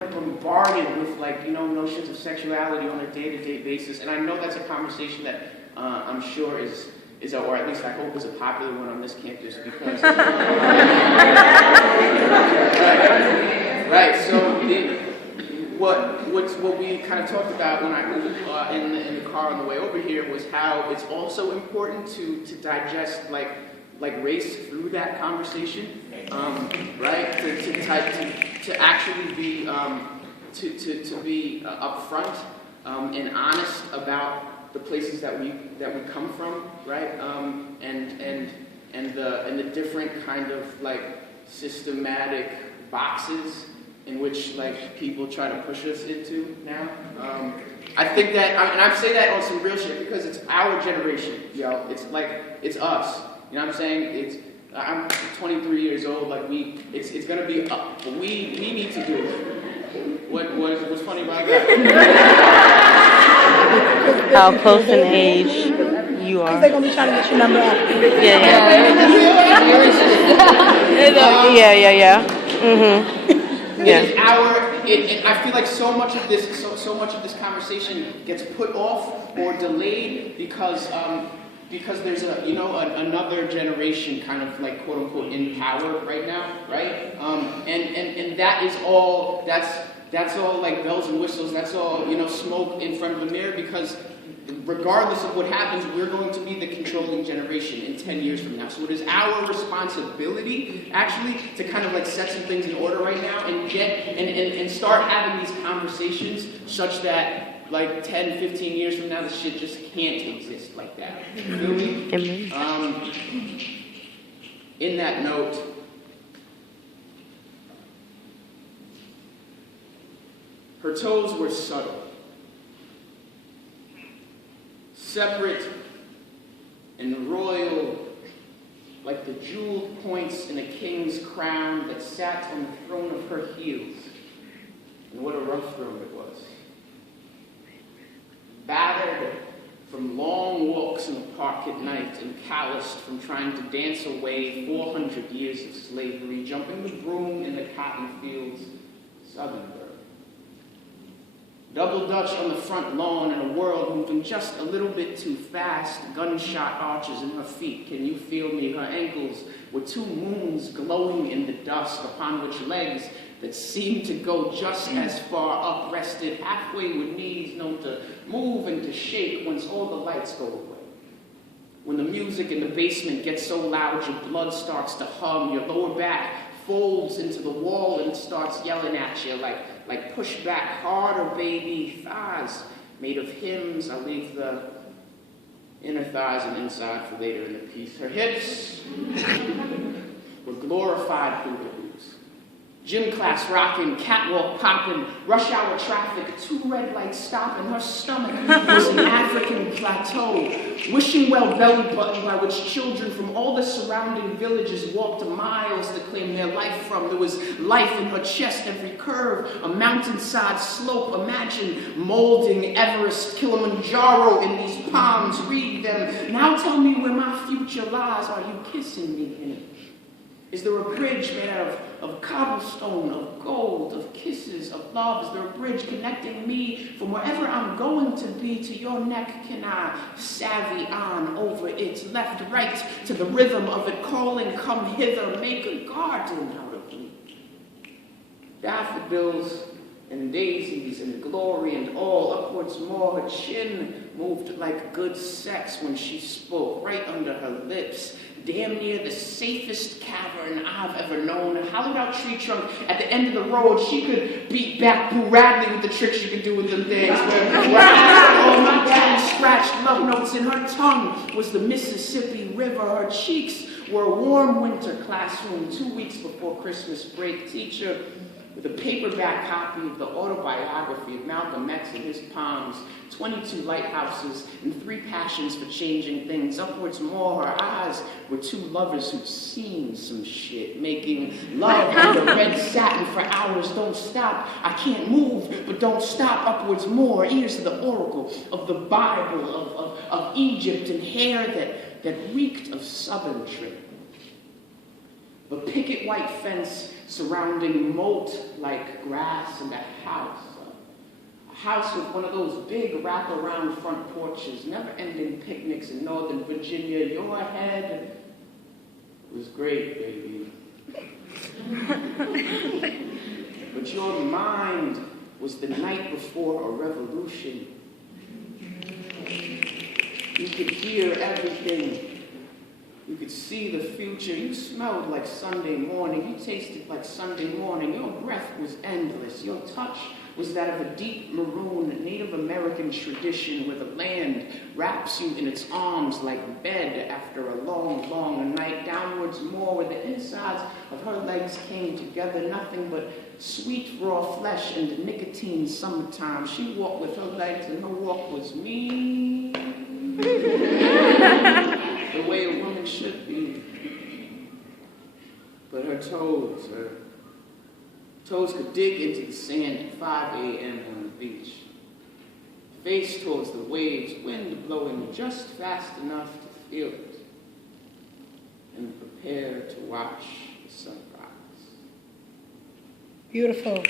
bombarded with notions of sexuality on a day-to-day basis, and I know that's a conversation that I'm sure is or at least I hope is a popular one on this campus because right. So what we kind of talked about when I in the car on the way over here was how it's also important to digest like race through that conversation, right? To actually be to be upfront and honest about the places that we come from, right? And the different kind of like systematic boxes in which like people try to push us into now. I think that, and I say that on some real shit because it's our generation, yo. It's like it's us. You know what I'm saying? I'm 23 years old. Like it's gonna be up. But we need to do it. What's funny about that? How close in age you are? Because they're gonna be trying to get your number out. Yeah. Mhm. Yeah. I feel like so much of this conversation gets put off or delayed because there's another generation kind of like quote unquote in power right now, right? And that is all that's all like bells and whistles. That's all smoke in front of the mirror because regardless of what happens, we're going to be the controlling generation in 10 years from now. So it is our responsibility, actually, to kind of like set some things in order right now and and start having these conversations such that like 10, 15 years from now, the shit just can't exist like that. You feel me? In that note, her toes were subtle. Separate and royal, like the jeweled points in a king's crown that sat on the throne of her heels. And what a rough throne it was. Battered from long walks in the park at night and calloused from trying to dance away 400 years of slavery, jumping the broom in the cotton fields, southern girl. Double Dutch on the front lawn in a world moving just a little bit too fast, gunshot arches in her feet. Can you feel me? Her ankles were two moons glowing in the dusk, upon which legs that seemed to go just as far up rested, halfway with knees known to move and to shake once all the lights go away. When the music in the basement gets so loud your blood starts to hum, your lower back folds into the wall and starts yelling at you like push back harder, baby, thighs made of hymns. I'll leave the inner thighs and inside for later in the piece. Her hips were glorified hula hoops. Gym class rocking, catwalk popping, rush hour traffic, 2 red lights stopping. Her stomach was an African plateau, wishing well belly button by which children from all the surrounding villages walked miles to claim their life from. There was life in her chest, every curve, a mountainside slope. Imagine molding Everest, Kilimanjaro in these palms. Read them. Now tell me where my future lies. Are you kissing me in it? Is there a bridge made out of cobblestone, of gold, of kisses, of love? Is there a bridge connecting me from wherever I'm going to be to your neck? Can I savvy on over it, left, right, to the rhythm of it calling, come hither, make a garden out of me? Daffodils and daisies and glory and all, upwards more. Her chin moved like good sex when she spoke, right under her lips. Damn near the safest cavern I've ever known. A hollowed out tree trunk at the end of the road. She could beat back Boo Radley with the tricks she could do with them things. Where all my daddy scratched love notes in her tongue was the Mississippi River. Her cheeks were a warm winter classroom 2 weeks before Christmas break. Teacher with a paperback copy of the autobiography of Malcolm X in his palms, 22 lighthouses, and 3 passions for changing things. Upwards more, her eyes were 2 lovers who'd seen some shit, making love under red satin for hours. Don't stop, I can't move, but don't stop. Upwards more, ears to the oracle of the Bible, of Egypt, and hair that reeked of southern trip. The picket white fence surrounding moat like grass and a a house with one of those big wraparound front porches, never-ending picnics in Northern Virginia. Your head was great, baby. But your mind was the night before a revolution. You could hear everything. You could see the future. You smelled like Sunday morning. You tasted like Sunday morning. Your breath was endless. Your touch was that of a deep maroon Native American tradition where the land wraps you in its arms like bed after a long, long night. Downwards more where the insides of her legs came together. Nothing but sweet raw flesh and nicotine summertime. She walked with her legs and her walk was mean. The way a woman should be. But her toes could dig into the sand at 5 a.m. on the beach. Face towards the waves, wind blowing just fast enough to feel it. And prepare to watch the sunrise. Beautiful.